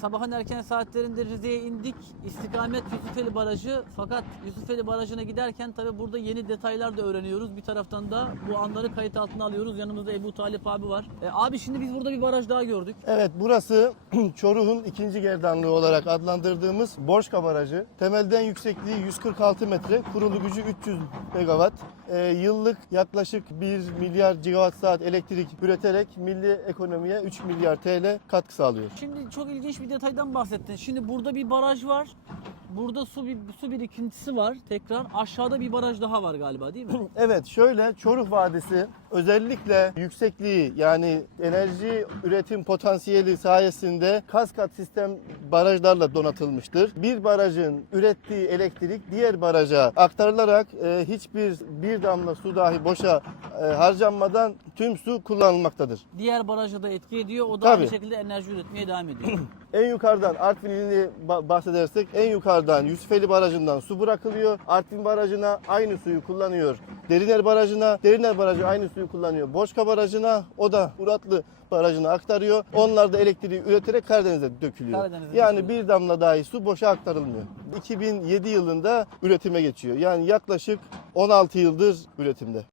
sabahın erken saatlerinde Rize'ye indik. İstikamet Yusufeli Barajı. Fakat Yusufeli Barajı'na giderken tabi burada yeni detaylar da öğreniyoruz. Bir taraftan da bu anları kayıt altına alıyoruz. Yanımızda Ebu Talip abi var. E, abi şimdi biz burada bir baraj daha gördük. Evet burası Çoruh'un ikinci gerdanlığı olarak adlandırdığımız Borçka Barajı. Temelden yüksekliği 146 metre, kurulu gücü 300 megawatt. Ee, yıllık yaklaşık 1 milyar gigawatt saat elektrik üreterek milli ekonomiye 3 milyar TL katkı sağlıyor. Şimdi çok ilginç bir detaydan bahsettin. Şimdi burada bir baraj var. Burada su bir su birikintisi var. Tekrar aşağıda bir baraj daha var galiba değil mi? Evet şöyle Çoruh Vadisi özellikle yüksekliği yani enerji üretim potansiyeli sayesinde kas kat sistem barajlarla donatılmıştır. Bir barajın ürettiği elektrik diğer baraja aktarılarak e, hiçbir bir damla su dahi boşa e, harcanmadan tüm su kullanılmaktadır. Diğer baraja da etki ediyor. O da Tabii. aynı şekilde enerji üretmeye devam ediyor. En yukarıdan Artvin ilini bahsedersek en yukarıdan Yusufeli Barajı'ndan su bırakılıyor. Artvin Barajı'na aynı suyu kullanıyor. Deriner Barajı'na, Deriner Barajı aynı suyu kullanıyor. Boşka Barajı'na o da Muratlı Barajı'na aktarıyor. Onlar da elektriği üreterek Karadeniz'e dökülüyor. Karadeniz'e yani dökülüyor. bir damla dahi su boşa aktarılmıyor. 2007 yılında üretime geçiyor. Yani yaklaşık 16 yıldır üretimde.